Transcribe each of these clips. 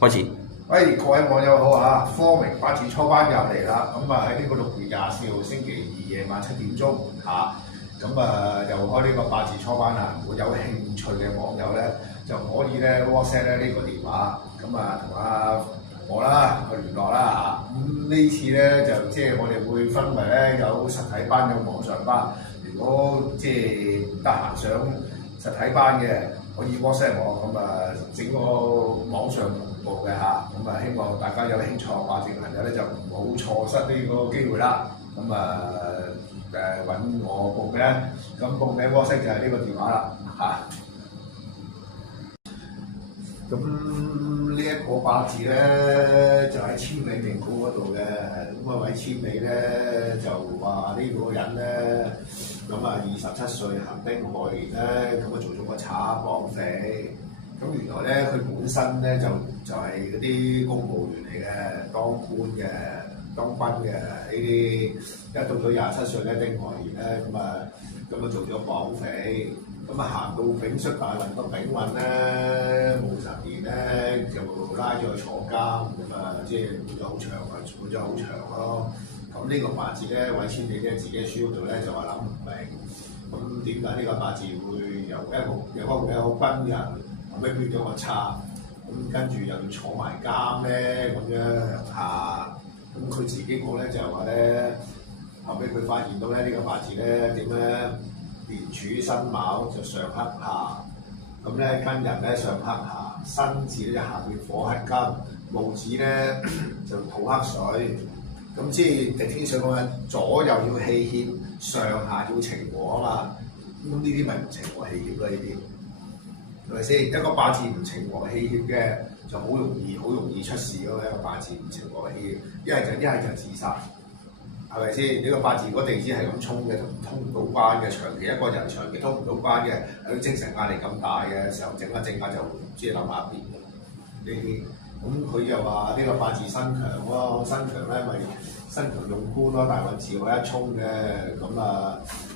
開始。喂，各位網友好啊！科明八字初班又嚟啦，咁啊喺呢個6月24號星期2夜晚7點鐘嚇，咁又開呢個八字初班啦。如果有興趣嘅網友咧，就可以咧 WhatsApp 咧呢個電話，咁啊同我啦去聯絡啦嚇。咁呢次咧就即係我哋會分為咧有實體班有網上班。如果即係得閒上實體班嘅，可以 WhatsApp 我，咁啊整個網上同步嘅嚇，咁啊希望大家有興趣學八字嘅朋友咧就唔好錯失呢個機會啦。咁揾我報名，咁報名 WhatsApp 就係呢個電話啦嚇。咁呢一個八字咧就喺千里命股嗰度嘅，咁啊位千里咧就話呢個人咧，咁啊27歲行丁亥年咧，咁啊做咗個賊綁匪，咁原來咧佢本身咧就係嗰啲公務員嚟嘅，當官嘅、當軍嘅呢啲，一到咗27歲咧丁亥年咧，咁啊做咗綁匪。咁啊行到丙戌大運個丙運咧，戊辰年咧就拉咗去坐監，咁啊即係判咗好長啊，判咗好長咯。咁呢個八字咧，韋千里咧自己書嗰度咧就話諗唔明，咁點解呢個八字會由一個軍人後尾變咗個賊，咁跟住又要坐埋監咧咁樣嚇？咁佢自己講咧就係話咧，後尾佢發現到咧呢個八字咧點咧？年柱辛卯就上克下，咁咧庚日咧上克下，辛字咧就下邊火克金，戊子咧就土克水，咁即係敵天上講緊左右要氣協，上下要情和啊嘛，咁呢啲咪唔情和氣協咯？呢啲係咪先？一個八字唔情和氣協嘅，就好容易出事咯。一個八字唔情和氣協，一係就自殺。係咪先？呢個八字如果地支係咁衝嘅，通唔到關嘅，長期一個人長期通唔到關嘅，喺精神壓力咁大嘅時候，整下就唔知諗下邊呢啲。咁佢又話呢個八字身強咯，身強咧咪身強用官咯，大運自我一衝嘅，咁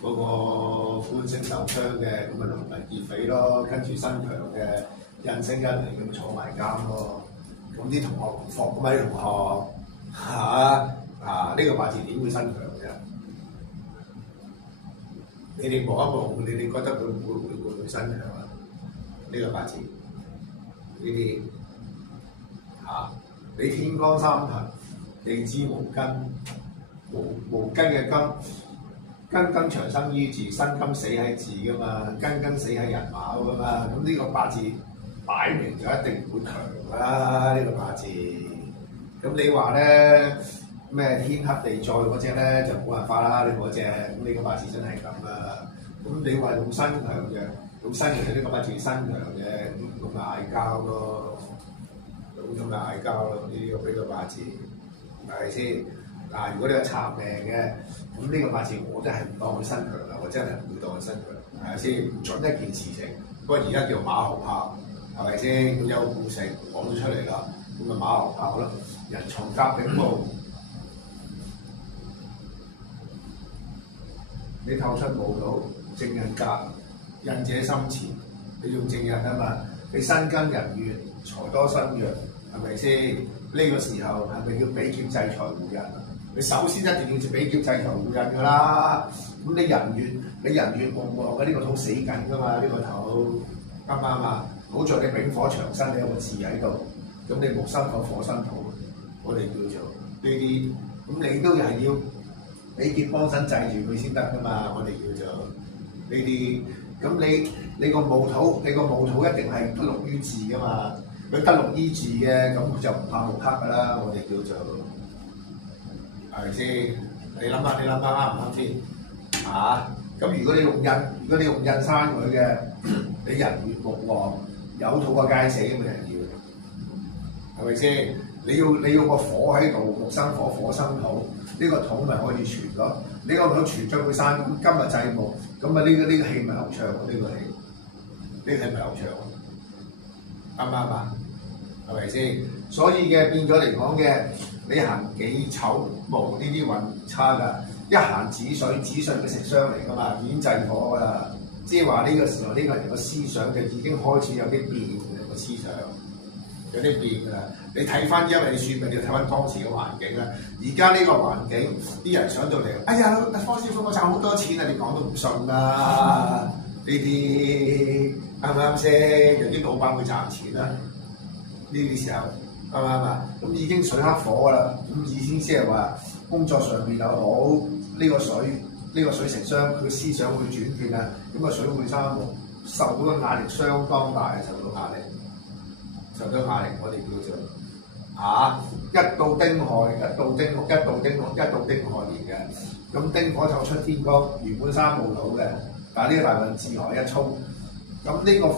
嗰個官星受傷嘅，咁咪農民劫匪咯，跟住身強嘅印星一嚟咁坐埋監咯。咁啲同學唔服㗎嘛，啲同學嚇。呢個八字點會身強嘅？你哋望一望，你哋覺得佢會身強啊？呢個八字呢啲你天干三騰，地支無根，無根嘅根長生於字，辛金死喺字噶嘛，根死喺人卯噶嘛，咁呢個八字擺明就一定唔會強噶啦，呢個八字。咁你話咧？咩天克地載嗰隻咧就冇辦法啦，你嗰隻咁你個八字真係咁啦。咁你話用身強嘅，用身強呢個八字身強嘅，咁咪嗌交咯，咁咪嗌交咯。呢個俾個八字係咪先？嗱，如果你有賊命嘅，咁呢個八字我真係唔當佢身強啦，我真係唔會當佢身強，係咪先？唔準一件事情。不過而家叫馬後炮，係咪先？咁有故事講咗出嚟啦，咁咪馬後炮咯。人從甲丙戊。你透出冇到正印格，印者心潛，你用正印啊嘛？你身根人怨，財多身弱，係咪先？呢個時候係咪要比劫制財護人？你首先一定要比劫制財護人㗎啦。咁你人怨旺旺嘅呢個土死緊㗎嘛？呢個土啱唔啱啊？好在你丙火長生，你有個字喺度，咁你木生火，火生土，我哋叫做呢啲，咁你都係要。比劫幫身制住佢先得㗎嘛，我哋叫做呢啲。咁你個木土一定係得六於字㗎嘛。佢得六於字嘅，咁佢就唔怕木克㗎啦。我哋叫做係咪先？你諗下啱唔啱先？咁如果你用印生佢嘅，你人月木旺，有土個皆死咁嘅人要，係咪先？你要個火喺度，木生火，火生土。呢個土咪可以傳咯，呢個土傳咗佢生，咁今日制木，咁啊呢個氣咪流暢喎，呢個氣咪流暢喎，啱唔啱啊？係咪先？所以嘅變咗嚟講嘅，你行己丑木呢啲運差㗎，一行子水嘅食傷嚟㗎嘛，已經制火㗎啦。即係話呢個時候呢個人個思想就已經開始有啲變嘅個思想，有啲變㗎啦。你睇翻，因為你算命，你要睇翻當時嘅環境啦。而家呢個環境，啲人上到嚟，哎呀，方師傅我賺好多錢啊！你講都唔信啦，呢啲啱唔啱先？有啲老闆會賺錢啦，呢啲時候啱唔啱啊？咁已經水克火啦，咁意思即係話工作上邊又好，呢個水成雙，佢思想會轉變啦，咁個水會生木，受到嘅壓力相當大，受到壓力，我哋叫做一到丁亥年嘅，咁丁火就出天光，原本生木土嘅，但係呢個大運自亥一衝，咁呢個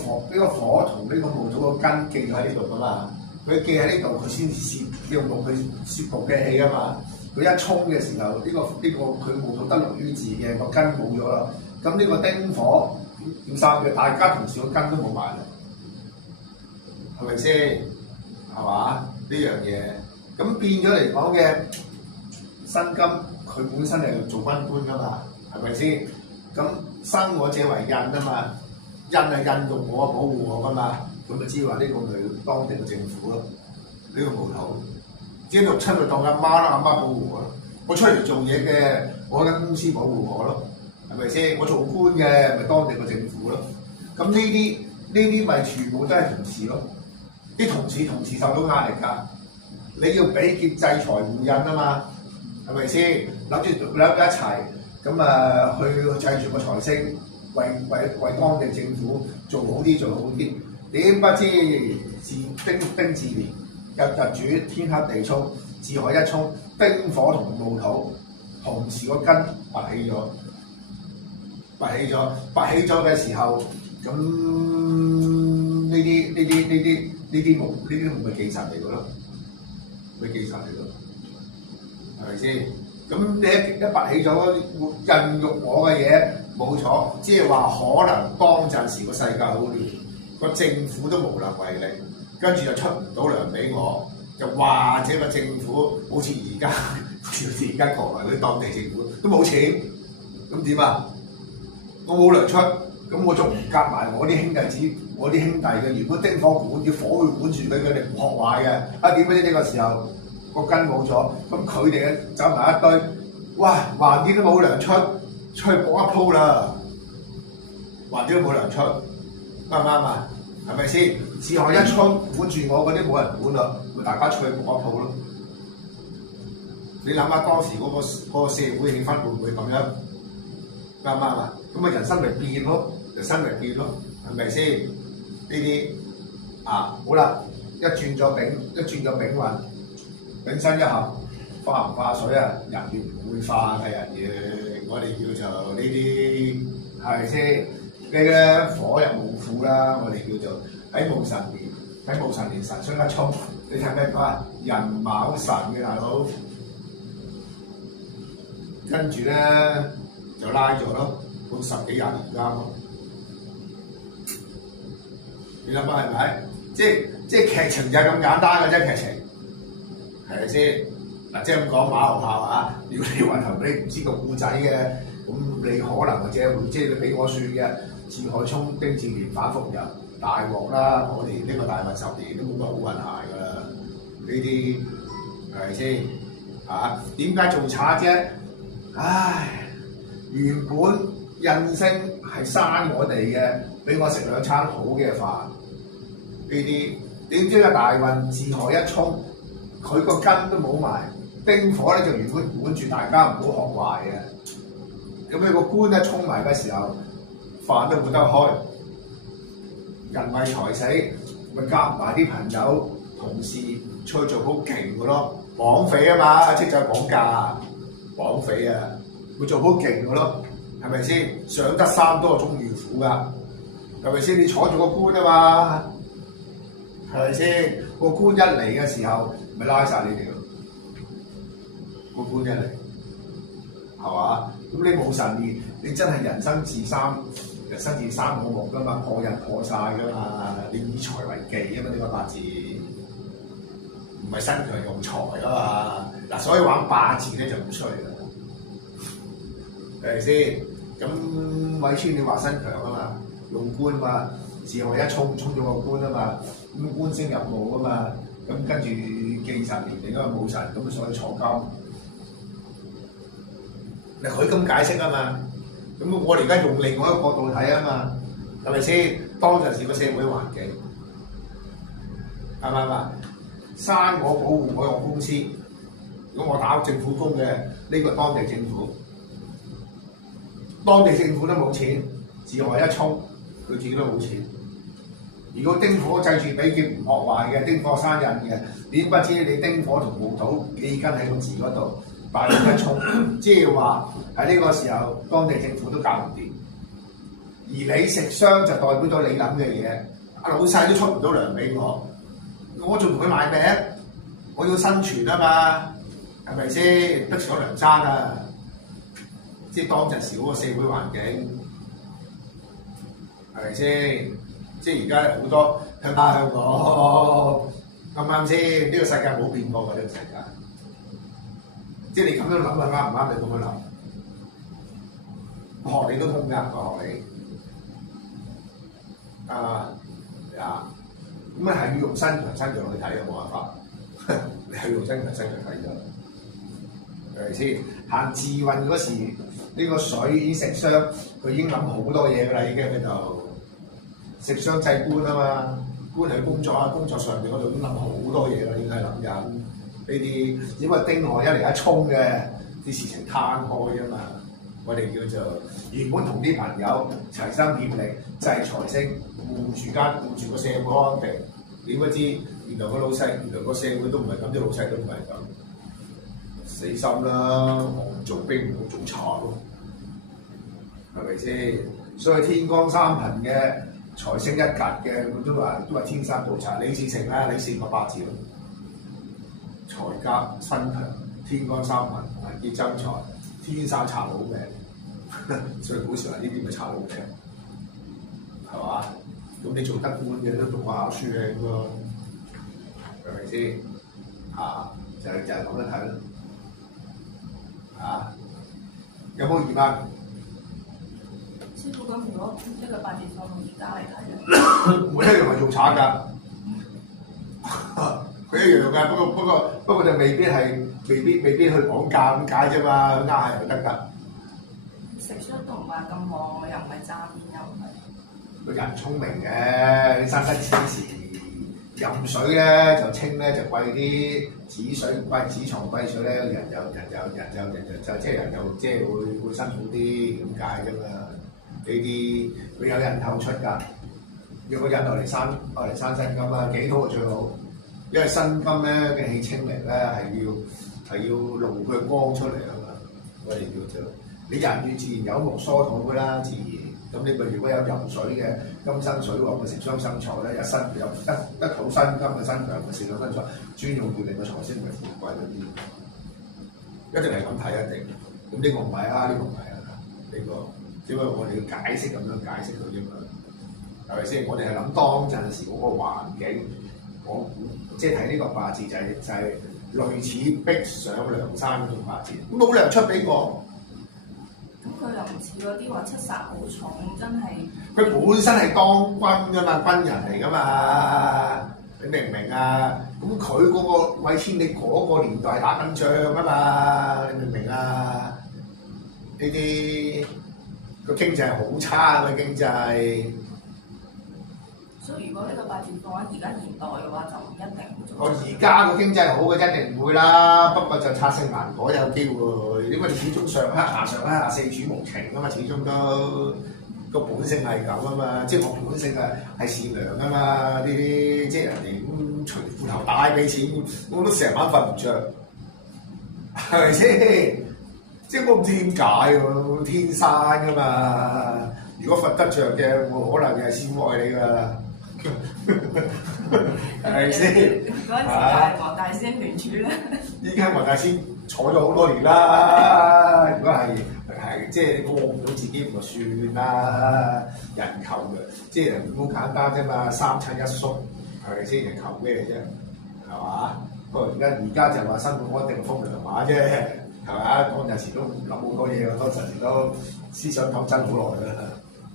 火同呢個木土個根記咗喺呢度噶嘛，佢記喺呢度，佢先攝用木去攝木嘅氣啊嘛。佢一衝嘅時候，呢個佢木土得來於自嘅個根冇咗啦，咁呢個丁火點生嘅？大家同時個根都冇埋啦，係咪先？係嘛？呢樣嘢咁變咗嚟講嘅辛金，佢本身係做軍官噶嘛，係咪先？咁生我者為印啊嘛，印係印用我保護我噶嘛，咁就知話呢個咪當地嘅政府咯，呢個木土。只係親就當阿媽啦，阿媽保護我咯。我出嚟做嘢嘅，我間公司保護我咯，係咪先？我做官嘅，咪當地個政府咯。咁呢啲咪全部都係同事咯。啲同事受到壓力㗎，你要俾結制裁互印啊嘛，係咪先？諗住兩個一齊，咁去制住個財星，為當地政府做好啲。點不知丁字年。日主天克地衝，自亥一衝，丁火同木土同時個根拔起咗嘅時候，咁呢啲木咪忌神嚟嘅咯，係咪先？咁你一拔起咗孕育我嘅嘢冇咗，即係話可能當陣時個世界好亂，個政府都無能為力。跟住就出唔到糧俾我，就或者個政府好似而家國內嗰啲當地政府都冇錢，咁點啊？我冇糧出，咁我仲唔夾埋我啲兄弟嘅？如果丁火管要火會管住佢哋唔學壞嘅，點解呢個時候個根冇咗，咁佢哋走埋一堆，哇！橫掂都冇糧出去搏一鋪啦，橫掂都冇糧出，啱唔啱啊？係咪先？自亥一衝管住我嗰啲冇人管啦，咪大家出去搏一鋪咯。你諗下當時嗰個社會氣氛會唔會咁樣？啱唔啱啊？咁人生咪變咯，係咪先？呢啲好啦，一轉咗丙運，丙辛一合，化唔化水啊？人月唔會化嘅人月，我哋叫做呢啲係咪先？你嘅火入無庫啦，我哋叫做喺戊辰年辰戌一衝，你睇咩啊？寅卯辰嘅大佬，跟住咧就拉咗咯，判10幾20年監咯。你諗下係咪？即係劇情就係咁簡單嘅啫，劇情係咪先？嗱，即係咁講馬後炮啊！如果你話頭你唔知個故仔嘅，咁你可能或者即係你俾我算嘅。自亥衝丁字年反覆入大鑊啦！我哋呢個大運10年都冇乜好運行㗎啦，呢啲係咪先？點解仲差啫？唉，原本印星係生我哋嘅，俾我食2餐好嘅飯。呢啲點知個大運自亥一衝，佢個根都冇埋，丁火咧就原本管住大家唔好學壞嘅。咁你個官一衝埋嘅時候，飯都冇得開，人為財死，咪夾埋啲朋友同事出去做好勁嘅咯，綁匪啊嘛，即就係綁架，綁匪啊，會做好勁嘅咯，係咪先？上得山多終遇虎㗎，係咪先？你坐住個官啊嘛，係咪先？個官一嚟嘅時候，咪拉晒你哋咯，個官一嚟，係嘛？咁你冇神年，你真係人生自三個木噶嘛，破人破晒噶嘛，你以財為忌啊嘛，呢個八字唔係身強用財啊嘛，嗱，所以玩八字咧就唔衰啦，係咪先？咁韋川你話身強啊嘛，用官嘛，自自我一衝咗個官啊嘛，咁官升任務啊嘛，咁跟住記神年定嗰個武神，咁所以坐監。嗱佢咁解釋啊嘛，咁我哋而家用另外一個角度睇啊嘛，係咪先？當陣時個社會環境係咪啊？生我保護我個公司，如果我打政府工嘅，呢個當地政府，當地政府都冇錢，自我一衝，佢自己都冇錢。如果丁火製住比劫唔學壞嘅，丁火生印嘅，點不知你丁火同木土記根喺個字嗰度，大力一衝，即係話喺呢個時候，當地政府都搞唔掂。而你食傷就代表咗你諗嘅嘢，阿老細都出唔到糧俾我，我仲同佢賣命，我要生存啊嘛，係咪先？不搶糧餐啊！即係當陣時嗰個社會環境，係咪先？即係而家好多鄉下香港，啱唔啱先？呢個世界冇變過㗎，呢個世界。即係你咁樣諗啊，啱唔啱？你咁樣諗，學你都通㗎，我學你。咁啊係要用身強身弱去睇嘅，冇辦法。你係用身強身弱睇咗，係咪先？行自運嗰時，呢個水已經食傷，佢已經諗好多嘢㗎啦，已經喺度食傷制官啊嘛，官係工作啊，工作上面嗰度已經諗好多嘢啦，已經係諗緊呢啲。因為丁亥一嚟一衝嘅，啲事情攤開啊嘛。我哋叫做原本同啲朋友齊心協力制財星，顧住個社會安定。點不知原來個老細，原來個社會都唔係咁，啲老細都唔係咁，死心啦！我唔做兵，我做賊咯，係咪先？所以天光三貧嘅財星一格嘅，都話天生做賊。李自成啦，你4個八字咯，財家身強，天光三貧，結爭財。天生賊佬命，所以古時話呢啲咪賊佬命，係嘛？咁你做得官嘅都讀下書嘅咁咯，係咪先？就係咁樣睇咯。有冇疑問？師傅，咁如果一個八字放到而家嚟睇咧，每一樣係做賊㗎，佢一樣㗎。不過就未必去講價咁解啫嘛，呃下就得㗎。食傷都唔係咁旺，又唔係詐騙，又唔係。個人聰明嘅，生身子時飲水咧就清咧就貴啲，紫水貴紫藏貴水咧，人就即係人就即係會辛苦啲咁解啫嘛。呢啲佢有人透出㗎，要個人落嚟生辛金啊，幾多就最好，因為辛金咧嘅氣清明咧係要露佢光出嚟啊嘛。我哋叫做你人與自然有木疏土㗎啦，自然。咁你咪如果有游水嘅金生水旺嘅食傷生財咧，有一土辛金嘅身強嘅食到身財，專用佢哋嘅財星咪富貴嗰啲，一定係咁睇一定。咁呢個唔係啊，呢個唔係啊，呢個只不過我哋要解釋咁樣解釋佢啫嘛，係咪先？我哋係諗當陣時嗰個環境，我估即係睇呢個八字就係類似逼上梁山嗰種八字，冇糧出俾我。咁佢又唔似嗰啲話七殺好重，真係。佢本身係當軍㗎嘛，軍人嚟㗎嘛，你明唔明啊？咁佢嗰個韋千里嗰個年代係打緊仗啊嘛，你明唔明啊？呢啲個經濟係好差啊嘛，經濟。所以如果呢個八字放喺而家現代嘅話，就唔一定會做。我而家個經濟好嘅一定唔會啦，不過就拆性難改有機會，因為你始終上克下四主無情啊嘛，始終都個本性係咁啊嘛，即係我本性係善良啊嘛，呢啲即係人哋咁隨褲頭帶俾錢，我都成晚瞓唔着，係咪先？即係我唔知點解喎，天生㗎嘛。如果瞓得着嘅，我可能係先愛你㗎。係咪先？嗰陣時係黃大仙聯署咧。依家黃大仙坐咗好多年啦。如果係即係過唔到自己唔就算啦。人求嘅，即係好簡單啫嘛。三親一叔係咪先？人求咩啫？係嘛？不過而家就話生活安定風涼話啫，係嘛？當陣時都諗好多嘢喎，當陣時都思想抗爭好耐啦。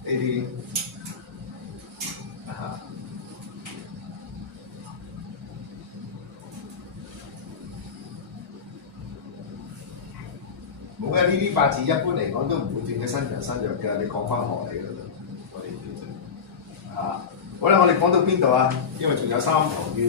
呢啲。冇嘅，呢啲八字一般嚟講都唔會斷嘅身強身弱嘅，你講翻學嚟㗎啦，我哋叫做啊。好啦，我哋講到邊度啊？因為仲有3堂要